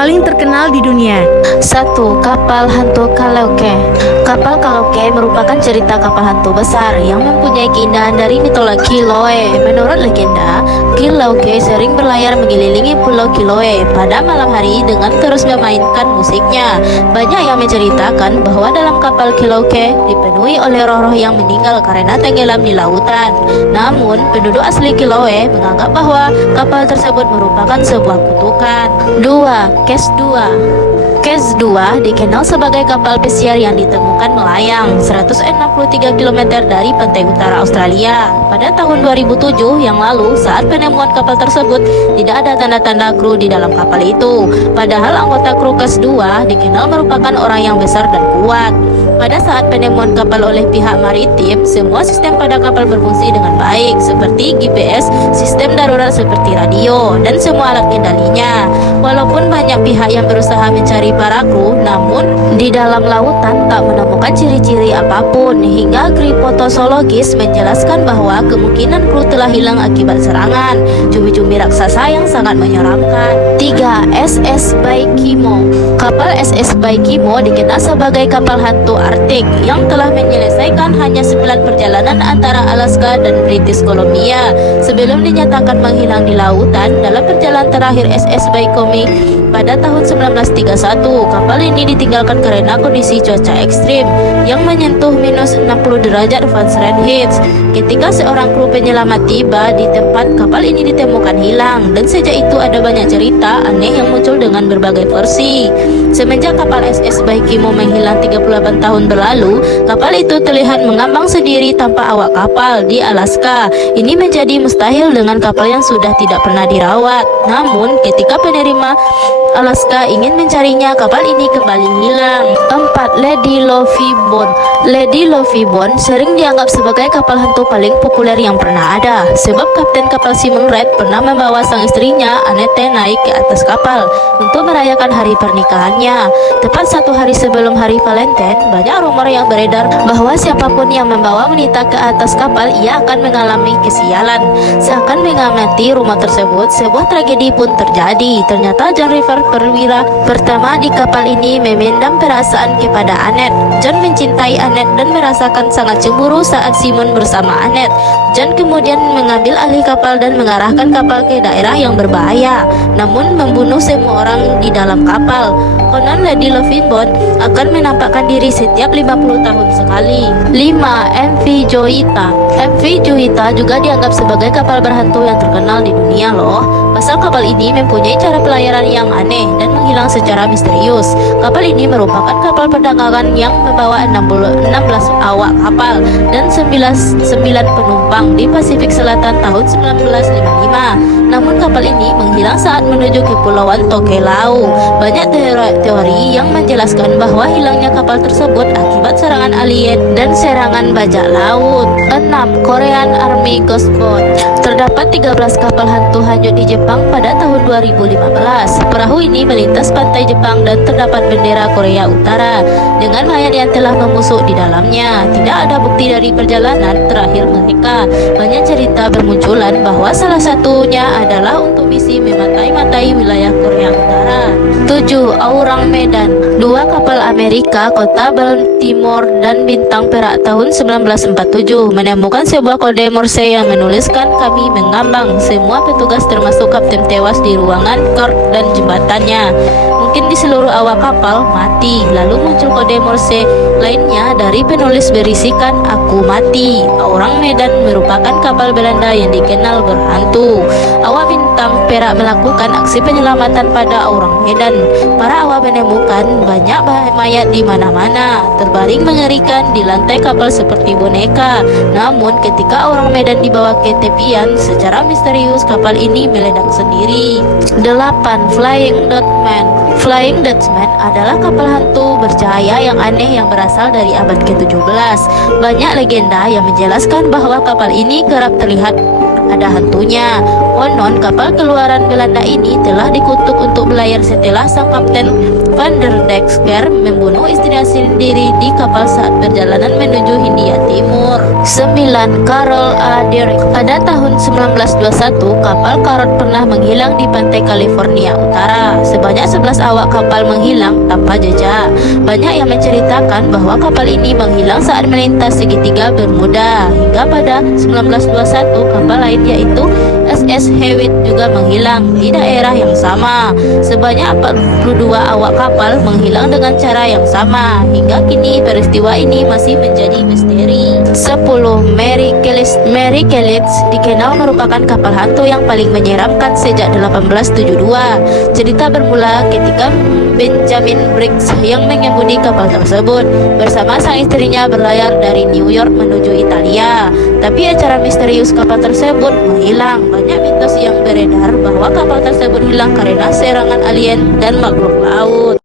paling terkenal di dunia? 1. Kapal hantu Kalauke. Kapal Kalauke merupakan cerita kapal hantu besar yang mempunyai keindahan dari mitologi Kiloe. Menurut legenda, Kalauke sering berlayar mengelilingi pulau Kiloe pada malam hari dengan terus memainkan musiknya. Banyak yang menceritakan bahwa dalam kapal Kalauke dipenuhi oleh roh-roh yang meninggal karena tenggelam di lautan. Namun, penduduk asli Kiloe menganggap bahwa kapal tersebut merupakan sebuah kutukan. 2. Kes 2. Kes 2 dikenal sebagai kapal pesiar yang ditemukan melayang 163 km dari pantai utara Australia. Pada tahun 2007 yang lalu, saat penemuan kapal tersebut, tidak ada tanda-tanda kru di dalam kapal itu. Padahal anggota kru Kes 2 dikenal merupakan orang yang besar dan kuat. Pada saat penemuan kapal oleh pihak maritim, semua sistem pada kapal berfungsi dengan baik, seperti GPS, sistem darurat seperti radio, dan semua alat kendalinya. Walaupun banyak pihak yang berusaha mencari para kru, namun di dalam lautan tak menemukan ciri-ciri apapun, hingga kripotosologis menjelaskan bahwa kemungkinan kru telah hilang akibat serangan cumi-cumi raksasa yang sangat menyeramkan. 3. SS Baikimo. Kapal SS Baikimo dikenal sebagai kapal hantu Arktik yang telah menyelesaikan hanya 9 perjalanan antara Alaska dan British Columbia sebelum dinyatakan menghilang di lautan. Dalam perjalanan terakhir SS Baikimo pada tahun 1931, kapal ini ditinggalkan karena kondisi cuaca ekstrim yang menyentuh minus 60 derajat Fahrenheit. Ketika seorang kru penyelamat tiba di tempat, kapal ini ditemukan hilang, dan sejak itu ada banyak cerita aneh yang muncul dengan berbagai versi. Semenjak kapal SS Baikimo menghilang 38 tahun berlalu, kapal itu terlihat mengambang sendiri tanpa awak kapal di Alaska. Ini menjadi mustahil dengan kapal yang sudah tidak pernah dirawat. Namun, ketika penerima Alaska ingin mencarinya, kapal ini kembali hilang. 4. Lady Lovey Bond. Lady Lovey Bond sering dianggap sebagai kapal hantu paling populer yang pernah ada, sebab kapten kapal Simon Red pernah membawa sang istrinya Annette naik ke atas kapal untuk merayakan hari pernikahannya. Tepat 1 hari sebelum hari Valentine, banyak rumor yang beredar bahwa siapapun yang membawa wanita ke atas kapal, ia akan mengalami kesialan. Seakan mengamati rumah tersebut, sebuah tragedi pun terjadi. Ternyata John River, perwira pertama di kapal ini, memendam perasaan kepada Annette. John mencintai Annette dan merasakan sangat cemburu saat Simon bersama Annette. John kemudian mengambil alih kapal dan mengarahkan kapal ke daerah yang berbahaya, namun membunuh semua orang di dalam kapal. Konon Lady Lovey Bond akan menampakkan diri setiap 50 tahun sekali. 5. MV Joita. MV Joita juga dianggap sebagai kapal berhantu yang terkenal di dunia loh. Pasal kapal ini mempunyai cara pelayaran yang aneh dan menghilang secara misterius. Kapal ini merupakan kapal perdagangan yang membawa 16 awak kapal dan 9 penumpang di Pasifik Selatan tahun 1955. Namun kapal ini menghilang saat menuju Kepulauan Tokelau. Banyak teori yang menjelaskan bahwa hilangnya kapal tersebut akibat serangan alien dan serangan bajak laut. 6. Korean Army Ghost Boat. Terdapat 13 kapal hantu hanyut di Jepang pada tahun 2015. Perahu ini melintas pantai Jepang dan terdapat bendera Korea Utara dengan mayat yang telah membusuk di dalamnya. Tidak ada bukti dari perjalanan terakhir mereka. Banyak cerita bermunculan bahwa salah satunya adalah untuk misi mematai-matai wilayah Korea Utara. 7. Aurang Medan. 2 kapal Amerika, kota Baltimore dan bintang perak tahun 1947 menemukan sebuah kode Morse yang menuliskan "Kami mengambang". Semua petugas termasuk kapten tewas di ruangan Kirk dan jembatannya. Mungkin di seluruh awak kapal mati. Lalu muncul kode Morse lainnya dari penulis berisikan "Aku mati". Aurang Medan merupakan kapal Belanda yang dikenal berhantu. Awak bintang perak melakukan aksi penyelamatan pada Aurang Medan. Para awak menemukan banyak mayat di mana-mana, terbaring mengerikan di lantai kapal seperti boneka. Namun ketika Aurang Medan dibawa ke tepian, secara misterius kapal ini meledak sendiri. 8. Flying Dutchman. Flying Dutchman adalah kapal hantu bercahaya yang aneh yang berasal dari abad ke-17. Banyak legenda yang menjelaskan bahwa kapal ini kerap terlihat ada hantunya. Konon kapal keluaran Belanda ini telah dikutuk untuk berlayar setelah sang kapten Van der Decker membunuh istrinya sendiri di kapal saat perjalanan menuju Hindia Timur. 9. Carol A. Derrick. Pada tahun 1921, kapal Carol pernah menghilang di pantai California Utara. Sebanyak 11 awak kapal menghilang tanpa jejak. Banyak yang menceritakan bahwa kapal ini menghilang saat melintas segitiga Bermuda. Hingga pada 1921, kapal lain yaitu SS Hewitt juga menghilang di daerah yang sama. Sebanyak 42 awak kapal menghilang dengan cara yang sama. Hingga kini peristiwa ini masih menjadi misteri. 10. Mary Kelly dikenal merupakan kapal hantu yang paling menyeramkan sejak 1872. Cerita bermula ketika Benjamin Briggs yang mengemudi kapal tersebut bersama sang istrinya berlayar dari New York menuju Italia. Tapi acara misterius kapal tersebut menghilang. Banyak mitos yang beredar bahwa kapal tersebut hilang karena serangan alien dan makhluk laut.